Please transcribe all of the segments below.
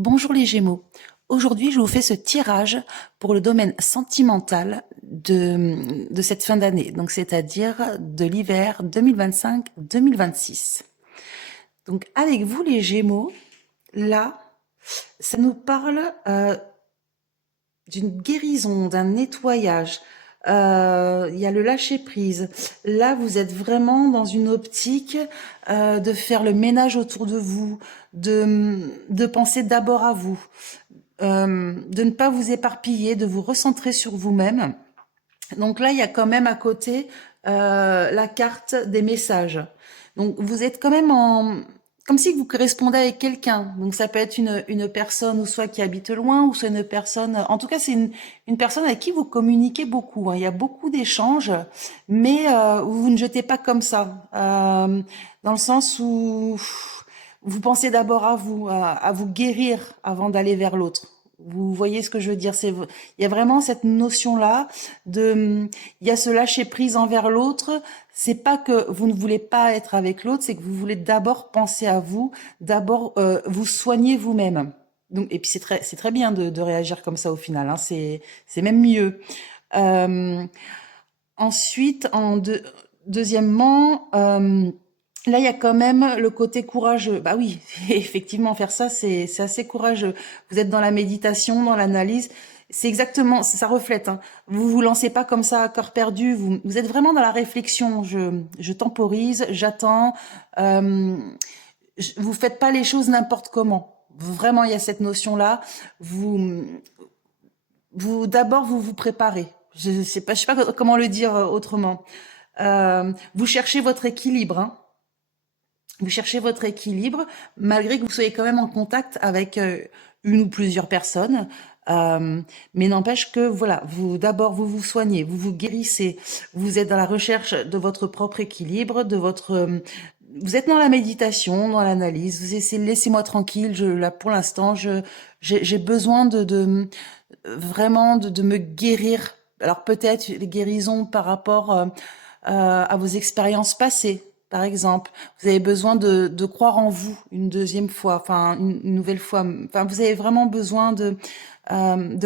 Bonjour les Gémeaux. Aujourd'hui, je vous fais ce tirage pour le domaine sentimental de cette fin d'année, donc c'est-à-dire de l'hiver 2025-2026. Donc avec vous les Gémeaux, là, ça nous parle d'une guérison, d'un nettoyage. Il y a le lâcher prise. Là, vous êtes vraiment dans une optique de faire le ménage autour de vous, de penser d'abord à vous, de ne pas vous éparpiller, de vous recentrer sur vous-même. Donc là, il y a quand même à côté la carte des messages. Donc vous êtes quand même comme si vous correspondez avec quelqu'un. Donc ça peut être une personne ou soit qui habite loin ou soit une personne. En tout cas, c'est une personne avec qui vous communiquez beaucoup, hein. Il y a beaucoup d'échanges, mais vous ne jetez pas comme ça, dans le sens où vous pensez d'abord à vous, à vous guérir avant d'aller vers l'autre. Vous voyez ce que je veux dire? Il y a vraiment cette notion-là il y a ce lâcher prise envers l'autre. C'est pas que vous ne voulez pas être avec l'autre, c'est que vous voulez d'abord penser à vous, d'abord vous soigner vous-même. Donc, et puis c'est très bien de réagir comme ça au final, hein. C'est même mieux. Euh, Ensuite, deuxièmement, là, il y a quand même le côté courageux. Bah oui, effectivement, faire ça, c'est assez courageux. Vous êtes dans la méditation, dans l'analyse. C'est exactement, ça reflète, hein. Vous vous lancez pas comme ça à corps perdu. Vous êtes vraiment dans la réflexion. Je temporise, j'attends. Euh, vous faites pas les choses n'importe comment. Vraiment, il y a cette notion-là. Vous, d'abord, vous vous préparez. Je sais pas comment le dire autrement. Vous cherchez votre équilibre, hein. Vous cherchez votre équilibre, malgré que vous soyez quand même en contact avec une ou plusieurs personnes. Mais n'empêche que voilà, d'abord vous vous soignez, vous vous guérissez, vous êtes dans la recherche de votre propre équilibre, vous êtes dans la méditation, dans l'analyse. Vous essayez, laissez-moi tranquille. Là pour l'instant, j'ai besoin vraiment de me guérir. Alors peut-être les guérisons par rapport à vos expériences passées, par exemple. Vous avez besoin de croire en vous une deuxième fois, enfin une nouvelle fois. Enfin, vous avez vraiment besoin de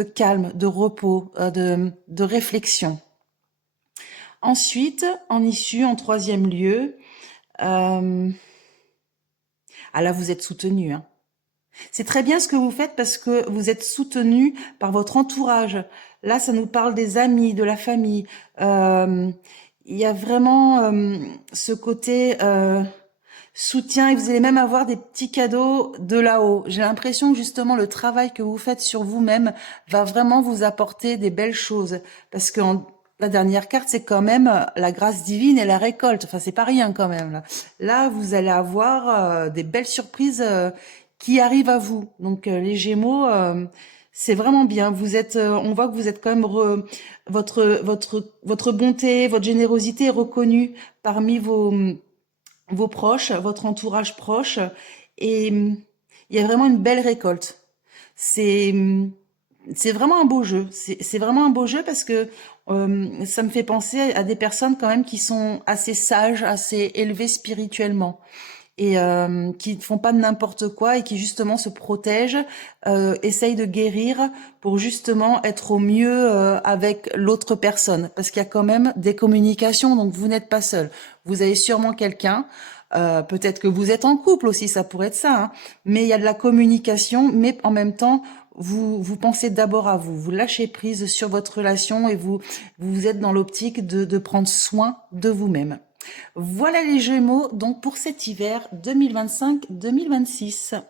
calme, de repos, de réflexion. Ensuite, en issue, en troisième lieu, ah là, vous êtes soutenu, hein. C'est très bien ce que vous faites parce que vous êtes soutenu par votre entourage. Là, ça nous parle des amis, de la famille. Euh, il y a vraiment ce côté soutien et vous allez même avoir des petits cadeaux de là-haut. J'ai l'impression que justement le travail que vous faites sur vous-même va vraiment vous apporter des belles choses parce que la dernière carte, c'est quand même la grâce divine et la récolte. Enfin, c'est pas rien quand même. Là vous allez avoir des belles surprises qui arrivent à vous. Donc, les Gémeaux, c'est vraiment bien. On voit que vous êtes quand même votre bonté, votre générosité est reconnue parmi vos proches, votre entourage proche, et il y a vraiment une belle récolte. C'est c'est vraiment un beau jeu. C'est vraiment un beau jeu parce que ça me fait penser à des personnes quand même qui sont assez sages, assez élevées spirituellement et qui ne font pas de n'importe quoi et qui justement se protègent, essayent de guérir pour justement être au mieux avec l'autre personne. Parce qu'il y a quand même des communications, donc vous n'êtes pas seul. Vous avez sûrement quelqu'un, peut-être que vous êtes en couple aussi, ça pourrait être ça, hein. Mais il y a de la communication, mais en même temps, vous pensez d'abord à vous, vous lâchez prise sur votre relation et vous êtes dans l'optique de prendre soin de vous-même. Voilà les Gémeaux, donc pour cet hiver 2025-2026.